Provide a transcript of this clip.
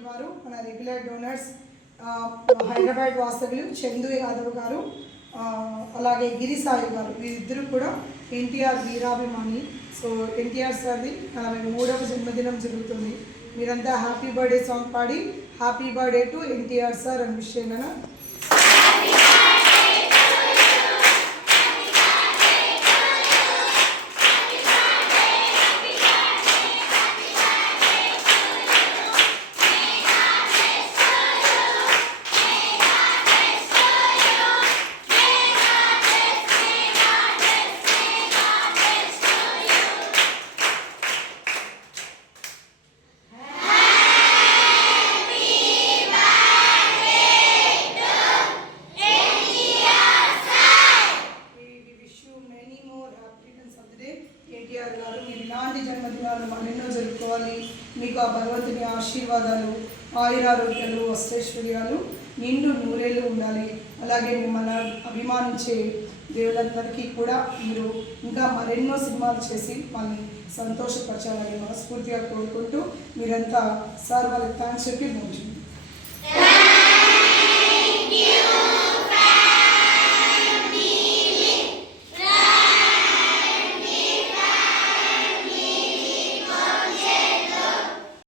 పార్టీ వారు మన regular donors Hyderabad వాస్తవ్యులు చందు యాదవ్ గారు, అలాగే గిరిసాయి గారు, వీరిద్దరూ కూడా ఎన్టీఆర్ వీరాభిమాని. సో ఎన్టీఆర్ సార్ది 43వ జన్మదినం జరుగుతుంది. మీరంతా హ్యాపీ బర్త్డే సాంగ్ పాడి హ్యాపీ బర్త్డే టు ఎన్టీఆర్ సార్ అని విష్ చేయనా. ఎన్టీఆర్ గారు మీరు ఇలాంటి జన్మదినాలు మరెన్నో జరుపుకోవాలి. మీకు ఆ భగవంతుని ఆశీర్వాదాలు, ఆయురారోగ్యాలు, అష్టైశ్వర్యాలు నిండు నూరేళ్ళు ఉండాలి. అలాగే మిమ్మల్ని అభిమానించే దేవులందరికీ కూడా మీరు ఇంకా మరెన్నో సినిమాలు చేసి వాళ్ళని సంతోషపరచాలని మనస్ఫూర్తిగా కోరుకుంటూ మీరంతా సార్ వాళ్ళకి థ్యాంక్స్ చెప్పి భోజనం.